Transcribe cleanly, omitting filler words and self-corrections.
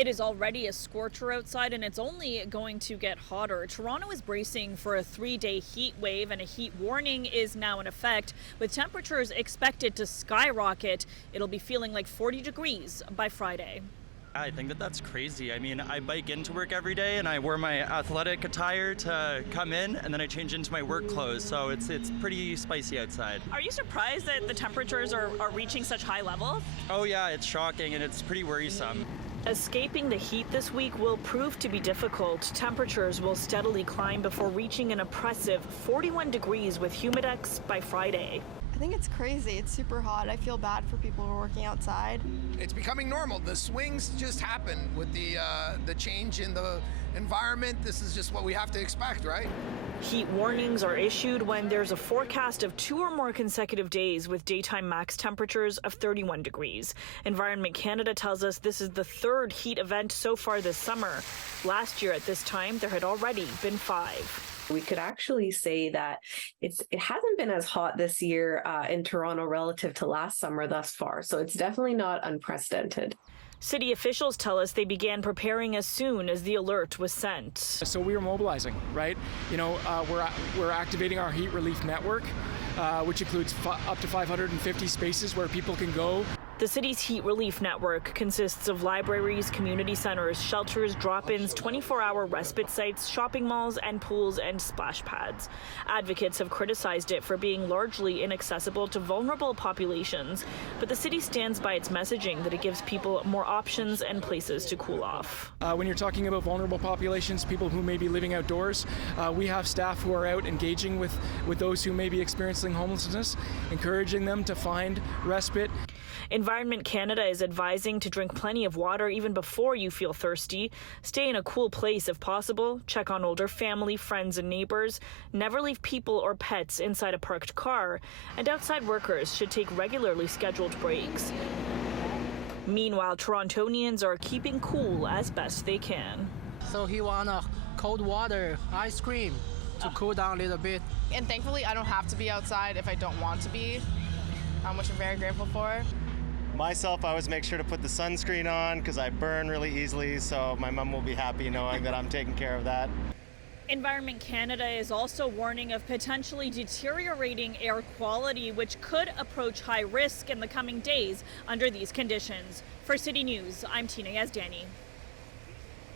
It is already a scorcher outside, and it's only going to get hotter. Toronto is bracing for a 3-day heat wave, and a heat warning is now in effect, with temperatures expected to skyrocket. It'll be feeling like 40 degrees by Friday. I think that's crazy. I mean, I bike into work every day and I wear my athletic attire to come in, and then I change into my work clothes, so it's pretty spicy outside. Are you surprised that the temperatures are reaching such high levels? Oh yeah, it's shocking and it's pretty worrisome. Escaping the heat this week will prove to be difficult. Temperatures will steadily climb before reaching an oppressive 41 degrees with humidex by Friday. I think it's crazy. It's super hot. I feel bad for people who are working outside. It's becoming normal. The swings just happen with the change in the environment. This is just what we have to expect, right? Heat warnings are issued when there's a forecast of 2 or more consecutive days with daytime max temperatures of 31 degrees. Environment Canada tells us this is the 3rd heat event so far this summer. Last year at this time, there had already been 5. We could actually say that it hasn't been as hot this year in Toronto relative to last summer thus far. So it's definitely not unprecedented. City officials tell us they began preparing as soon as the alert was sent. So we are mobilizing, right? We're activating our heat relief network, which includes up to 550 spaces where people can go. The city's heat relief network consists of libraries, community centers, shelters, drop-ins, 24-hour respite sites, shopping malls, and pools and splash pads. Advocates have criticized it for being largely inaccessible to vulnerable populations, but the city stands by its messaging that it gives people more options and places to cool off. When you're talking about vulnerable populations, people who may be living outdoors, we have staff who are out engaging with those who may be experiencing homelessness, encouraging them to find respite. Environment Canada is advising to drink plenty of water even before you feel thirsty. Stay in a cool place if possible. Check on older family, friends, and neighbors. Never leave people or pets inside a parked car. And outside workers should take regularly scheduled breaks. Meanwhile, Torontonians are keeping cool as best they can. So he want a cold water, ice cream to cool down a little bit. And thankfully, I don't have to be outside if I don't want to be, which I'm very grateful for. Myself, I always make sure to put the sunscreen on because I burn really easily, so my mom will be happy knowing that I'm taking care of that. Environment Canada is also warning of potentially deteriorating air quality, which could approach high risk in the coming days under these conditions. For City News, I'm Yazdani.